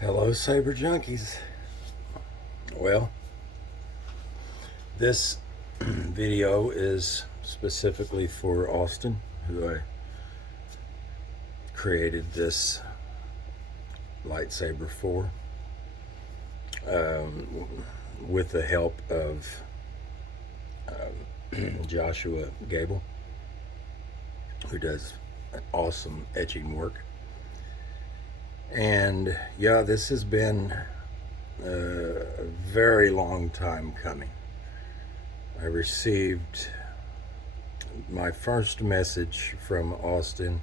Hello, Saber Junkies. Well, this video is specifically for Austin, who I created this lightsaber for, with the help of Joshua Gable, who does awesome etching work. And yeah, this has been a very long time coming. I received my first message from Austin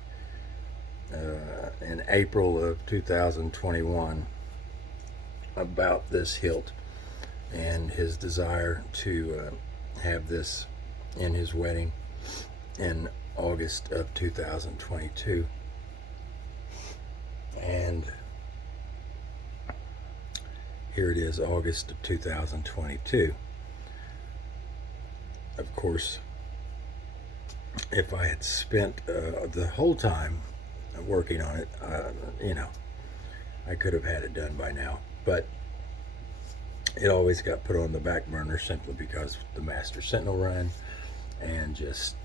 in April of 2021 about this hilt and his desire to have this in his wedding in August of 2022. And here it is, August of 2022. Of course, if I had spent the whole time working on it, I could have had it done by now. But it always got put on the back burner simply because the Master Sentinel run and just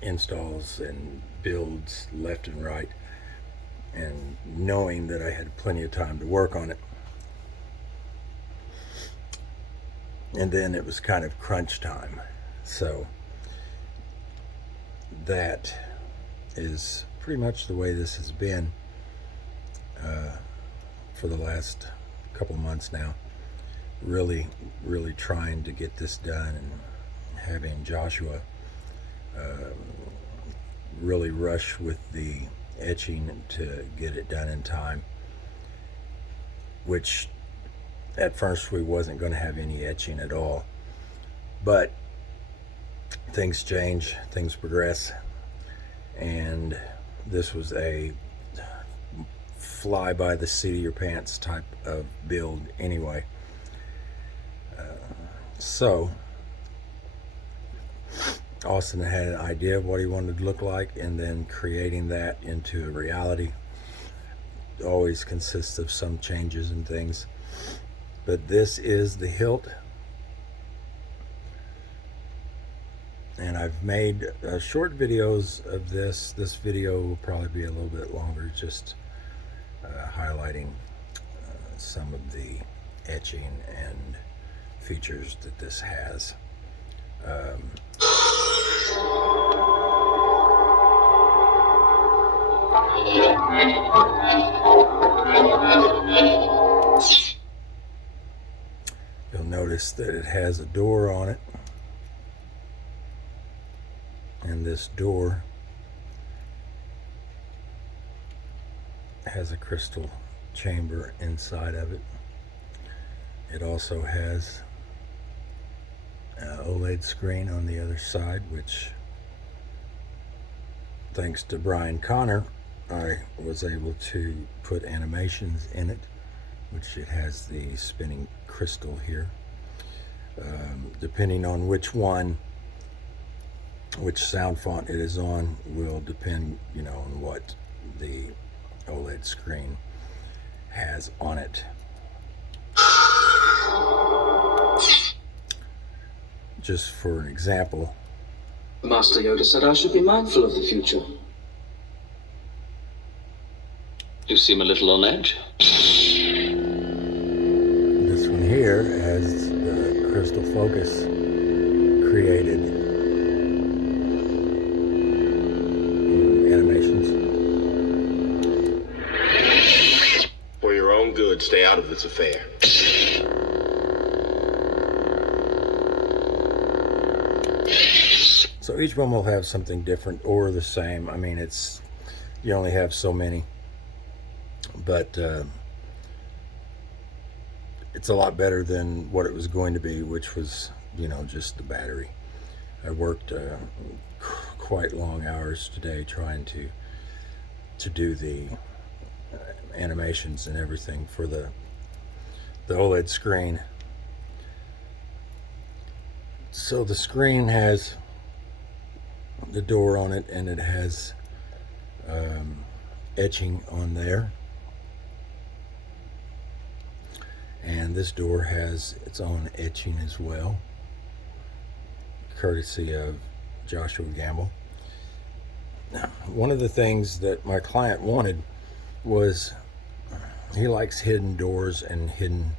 installs and builds left and right, and knowing that I had plenty of time to work on it. And then it was kind of crunch time. So that is pretty much the way this has been for the last couple months now. Really trying to get this done, and having Joshua really rush with the etching to get it done in time, which at first we wasn't going to have any etching at all. But things change, things progress, and this was a fly by the seat of your pants type of build anyway. So Austin had an idea of what he wanted to look like, and then creating that into a reality always consists of some changes and things. But this is the hilt, and I've made short videos of this. This video will probably be a little bit longer, just highlighting some of the etching and features that this has. You'll notice that it has a door on it, and this door has a crystal chamber inside of it. It also has an OLED screen on the other side, which, thanks to Brian Connor, I was able to put animations in it, which it has the spinning crystal here. Depending on which sound font it is on will depend, on what the OLED screen has on it. Just for an example, Master Yoda said I should be mindful of the future. You seem a little on edge. This one here has the crystal focus created animations. For your own good, stay out of this affair. So each one will have something different or the same. I mean, you only have so many, but it's a lot better than what it was going to be, which was, just the battery. I worked quite long hours today trying to do the animations and everything for the OLED screen. So the screen has the door on it, and it has etching on there. And this door has its own etching as well, courtesy of Joshua Gamble. Now, one of the things that my client wanted was, he likes hidden doors and hidden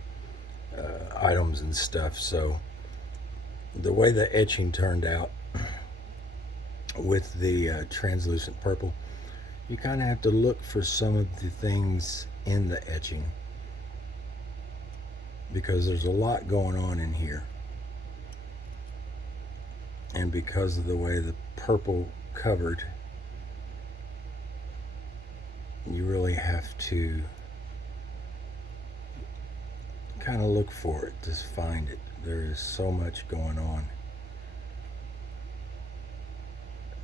items and stuff. So the way the etching turned out with the translucent purple, you kind of have to look for some of the things in the etching, because there's a lot going on in here. And because of the way the purple covered, you really have to kind of look for it to find it. There is so much going on.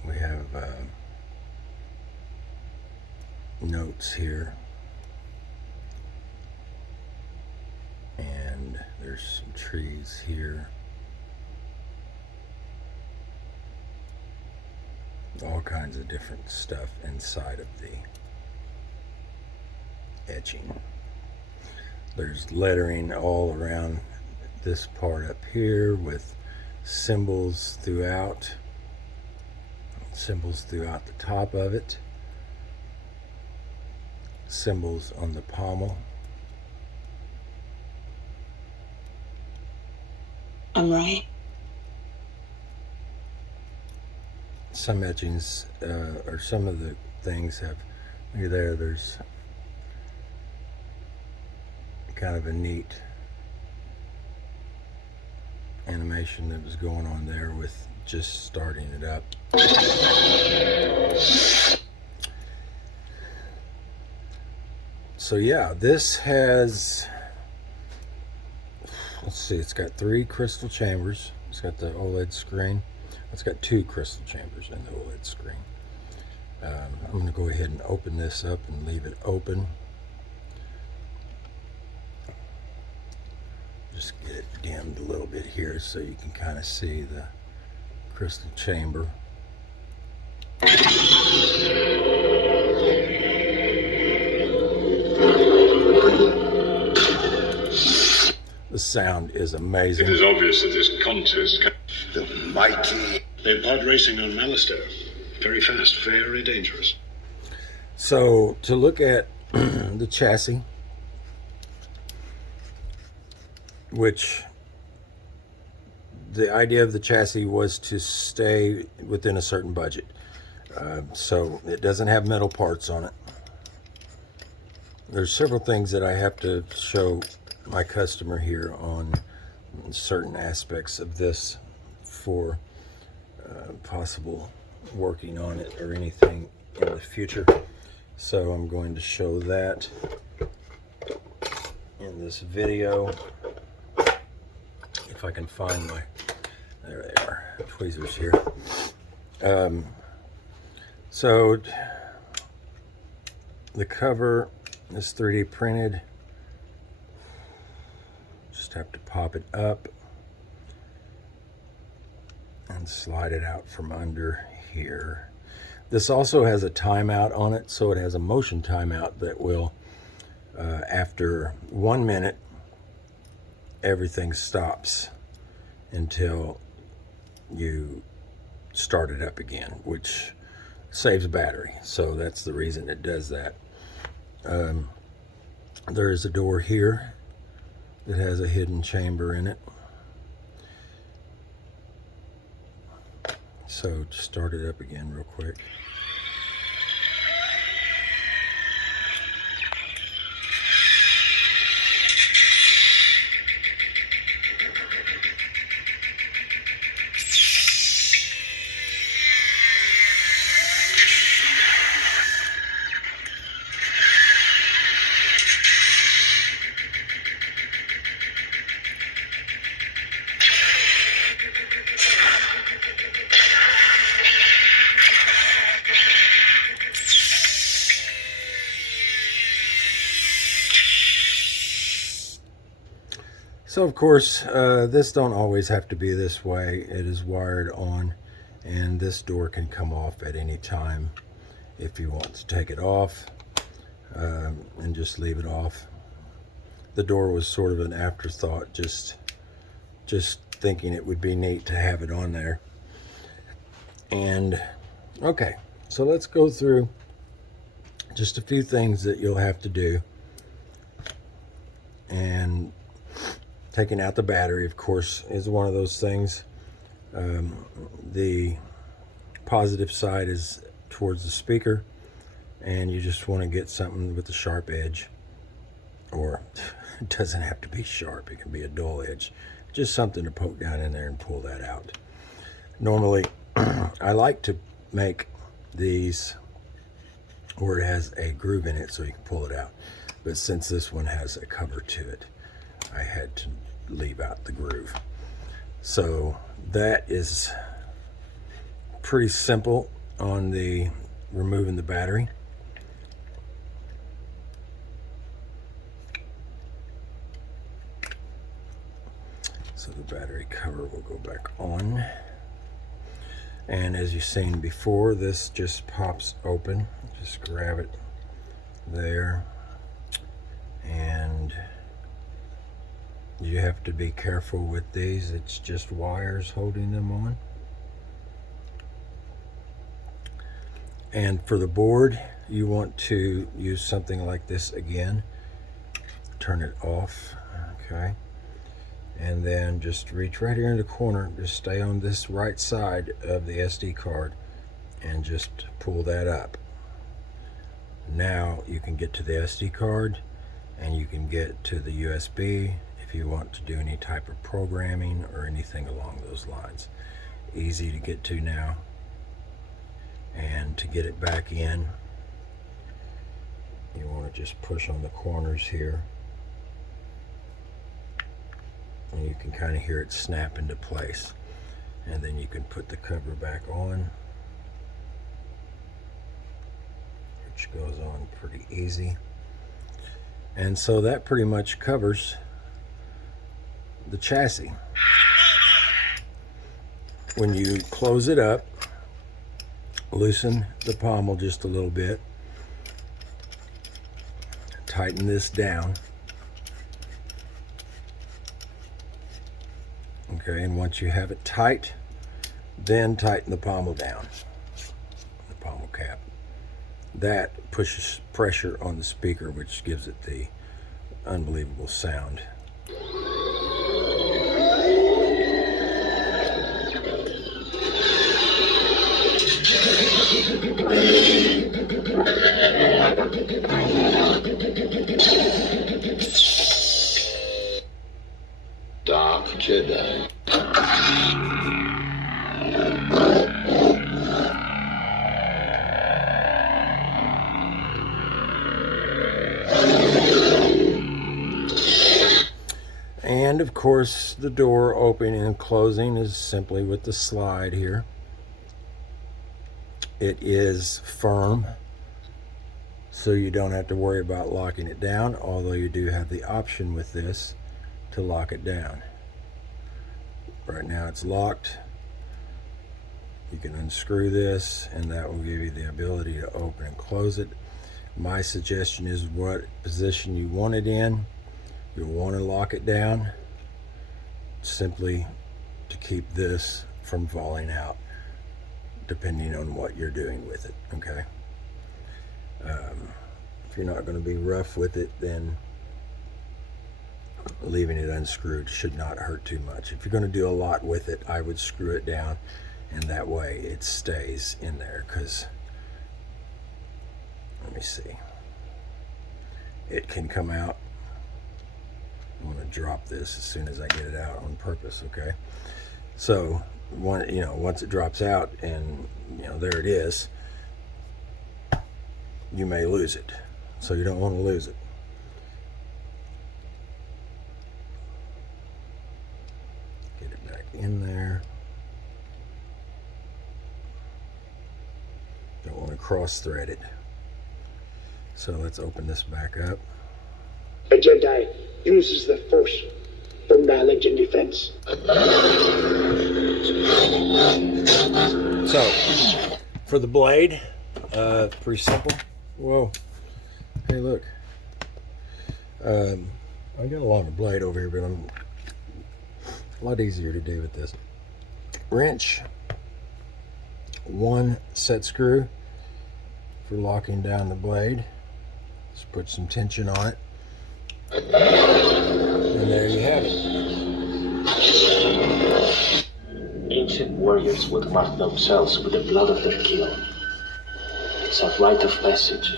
We have notes here, and there's some trees here. All kinds of different stuff inside of the etching. There's lettering all around this part up here with symbols throughout the top of it, symbols on the pommel. I'm right. Some etchings, or some of the things have, look at there, there's kind of a neat animation that was going on there with just starting it up. So yeah, this has, let's see, it's got 3 crystal chambers. It's got the OLED screen. It's got 2 crystal chambers in the OLED screen. I'm going to go ahead and open this up and leave it open. Just get it dimmed a little bit here so you can kind of see the crystal chamber. The sound is amazing. It is obvious that this contest The mighty. they're pod racing on Malastare. Very fast, very dangerous. So to look at the chassis, which the idea of the chassis was to stay within a certain budget. So it doesn't have metal parts on it. There's several things that I have to show my customer here on certain aspects of this for possible working on it or anything in the future. So I'm going to show that in this video. If I can find my, there they are, tweezers here. So the cover is 3D printed. Just have to pop it up and slide it out from under here. This also has a timeout on it, so it has a motion timeout that will, after 1 minute, everything stops until you start it up again, which saves battery. So that's the reason it does that. There is a door here that has a hidden chamber in it. So just start it up again real quick. So of course, this don't always have to be this way. It is wired on, and this door can come off at any time if you want to take it off and just leave it off. the door was sort of an afterthought, just thinking it would be neat to have it on there. And okay, so let's go through just a few things that you'll have to do. And taking out the battery, of course, is one of those things. The positive side is towards the speaker, and you just want to get something with a sharp edge, or it doesn't have to be sharp, it can be a dull edge, just something to poke down in there and pull that out. Normally I like to make these where it has a groove in it so you can pull it out, but since this one has a cover to it, I had to leave out the groove. So that is pretty simple on the removing the battery. So the battery cover will go back on. And as you've seen before, this just pops open. Just grab it there. And you have to be careful with these. It's just wires holding them on. And for the board, you want to use something like this again. Turn it off, okay? And then just reach right here in the corner. Just stay on this right side of the SD card and just pull that up. Now you can get to the SD card and you can get to the USB if you want to do any type of programming or anything along those lines. Easy to get to now. And to get it back in, you want to just push on the corners here. And you can kind of hear it snap into place. And then you can put the cover back on, which goes on pretty easy. And so that pretty much covers the chassis. When you close it up, loosen the pommel just a little bit, tighten this down. Okay, and once you have it tight, then tighten the pommel down, the pommel cap. That pushes pressure on the speaker, which gives it the unbelievable sound. Dark Jedi. And of course, the door opening and closing is simply with the slide here. It is firm, so you don't have to worry about locking it down, although you do have the option with this to lock it down. Right now it's locked. You can unscrew this and that will give you the ability to open and close it. My suggestion is what position you want it in. You'll want to lock it down simply to keep this from falling out, depending on what you're doing with it, okay? If you're not going to be rough with it, then leaving it unscrewed should not hurt too much. If you're going to do a lot with it, I would screw it down, and that way it stays in there, because, let me see, it can come out. I'm going to drop this as soon as I get it out on purpose, okay? So, once it drops out and, there it is, you may lose it. So you don't want to lose it. Get it back in there. Don't want to cross thread it. So let's open this back up. A Jedi uses the Force for knowledge and defense. So, for the blade, pretty simple. Whoa. Hey, look. I got a longer blade over here, but I'm a lot easier to do with this. Wrench, 1 set screw for locking down the blade. Just put some tension on it. And there you have it. Ancient warriors would mark themselves with the blood of their kin. It's a rite of passage.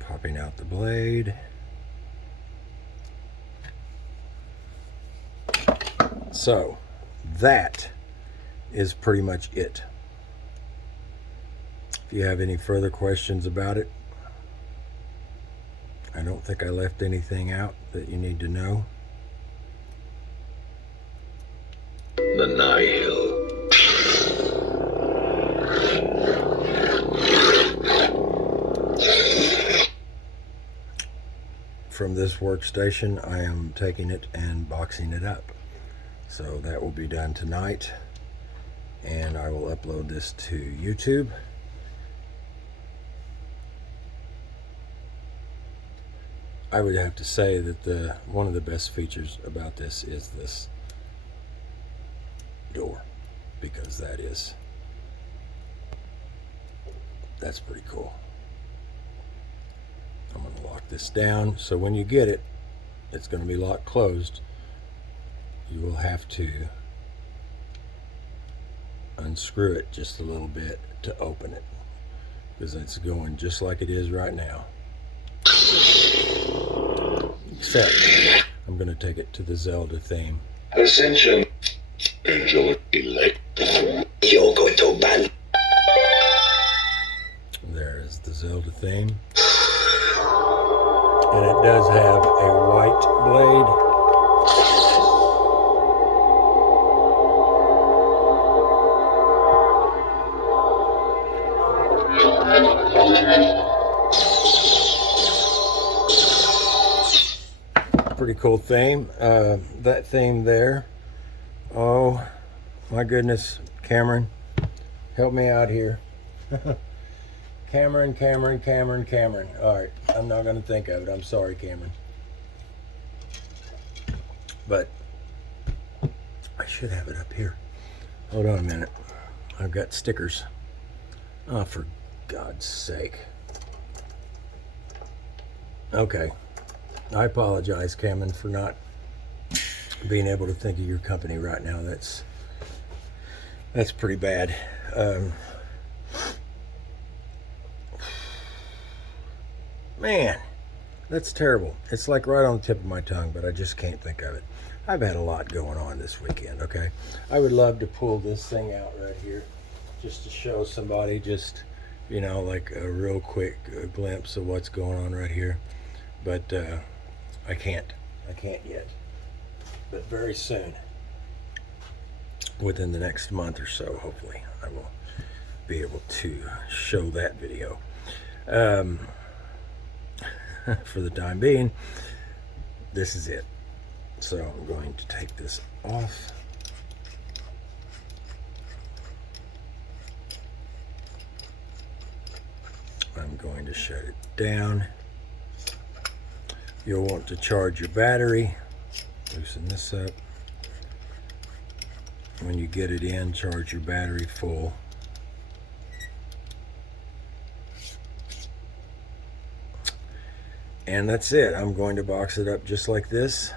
Popping out the blade. So that is pretty much it. If you have any further questions about it, I don't think I left anything out that you need to know. The nihil. From this workstation, I am taking it and boxing it up. So that will be done tonight, and I will upload this to YouTube. I would have to say that one of the best features about this is this door, because that's pretty cool. I'm going to lock this down, so when you get it, it's going to be locked closed. You will have to unscrew it just a little bit to open it, because it's going just like it is right now. Except I'm going to take it to the Zelda theme. Ascension. Angel elect. Yogo to ban. There's the Zelda theme. And it does have a white blade. Pretty cool theme. That theme there. Oh my goodness, Cameron, help me out here. Cameron. All right, I'm not going to think of it. I'm sorry, Cameron. But I should have it up here. Hold on a minute. I've got stickers. Oh, for God's sake. Okay. I apologize, Cameron, for not being able to think of your company right now. That's pretty bad. Man, that's terrible. It's like right on the tip of my tongue, but I just can't think of it. I've had a lot going on this weekend, okay? I would love to pull this thing out right here just to show somebody, just, you know, like a real quick glimpse of what's going on right here. But I can't yet. But very soon, within the next month or so, hopefully, I will be able to show that video. For the time being, this is it. So I'm going to take this off. I'm going to shut it down. You'll want to charge your battery. Loosen this up. When you get it in, charge your battery full. And that's it. I'm going to box it up just like this.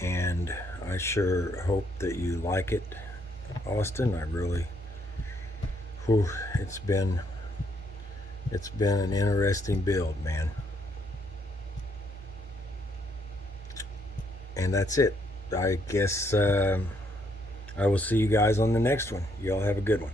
And I sure hope that you like it, Austin. I really, it's been an interesting build, man. And that's it. I guess I will see you guys on the next one. Y'all have a good one.